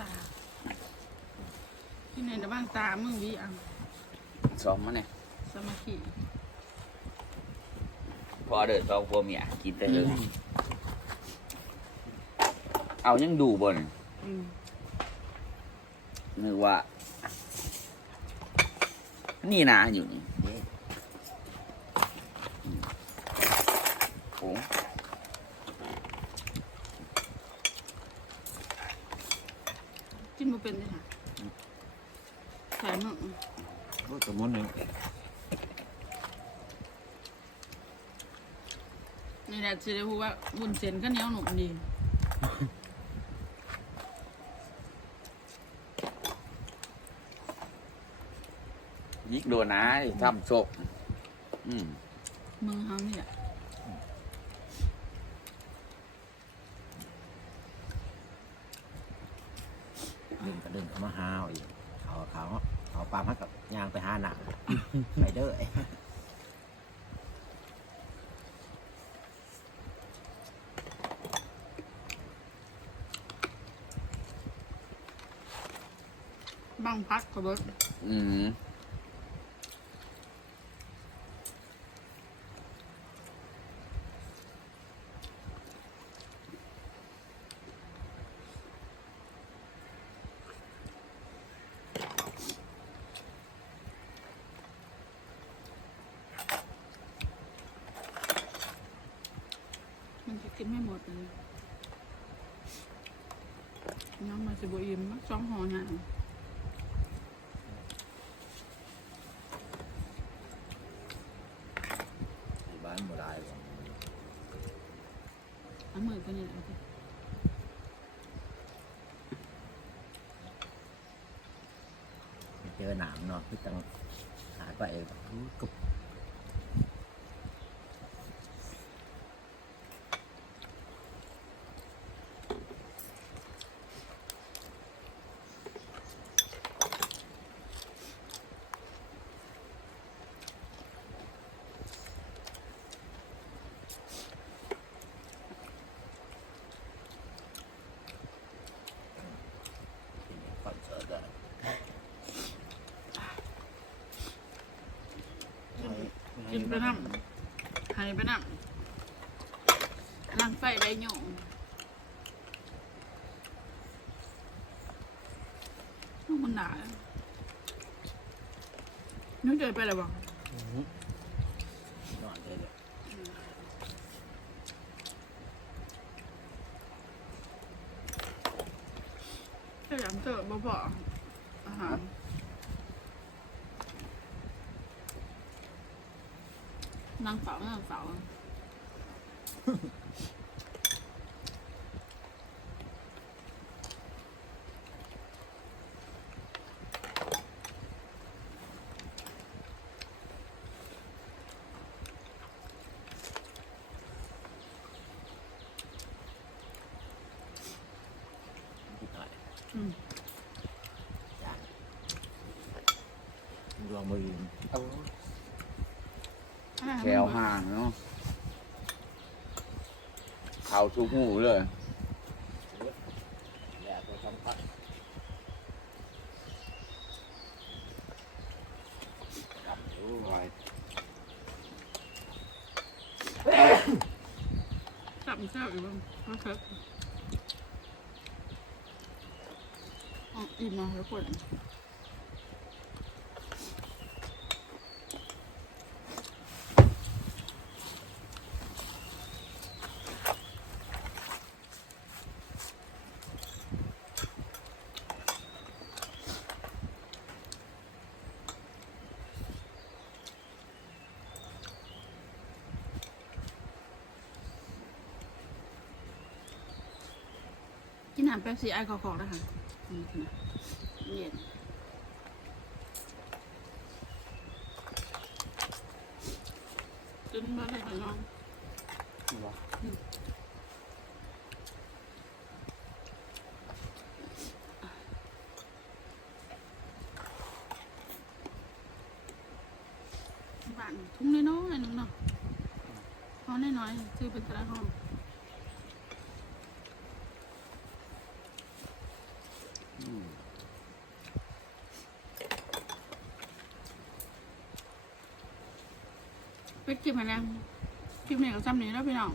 ตาที่ไหนระบ้างตามึงวิอะซ้อมมาเนี่ยสมาธิพอเด้อสองผัวเมียกินแต่เด้อเอายังดูบนอืมนึกว่า นี่นะอยู่นี่อืมโอ้ กินมาเป็นเลยค่ะแถมมึงโอ้สมมุติหนึ่งนี่แหละจะได้พูดว่าบุญเซนก็เหนียวหนุ่มดียิกโดนนะทำศพอืมมือเขานี่แหละ ดึงก็ดึงเขา มาหาเอาอีกเขาเขาเขาปามให้กับยางไปหาหนังไปเด้อไอ้บังพักกับเบิร์ดอืม กินไม่หมดเลยยังมาสิบอิ่มมักสองห่อหางที่บ้านบ่ได้หรอกเอามือก็นี่แหละเจอหนามเนาะที่ต้องหายไปกุบ คอนเสิร์ตอะ กินไปน้ำหายไปน้ำลังไฟได้หยงมันหนานึกเกิดไปแล้วบอกนอนเลยเลยขยันเถอะบ่พออาหาร นางเฝ้านางเฝ้าที่ถ่ายอืมดวงมือ แถวห่างเนาะเขาทุกหูเลยแย่ตัวสัมผัสโอ้ยจับมันเจ้าอีกบ้างมาครับอ๋ออิ่มมาทุกคน นน้ำแป๊บซี่ไอ้ขอขอนะคะนี่นะเย็นกินมาเลยค่ะน้องบ้านทุ่งน้อยๆนึงเนาะห้องน้อยๆซื้อเป็นตะละห้อง ไปกินมาแล้วคลิปนี้ก็ซ้ำนี้แล้วพี่น้อง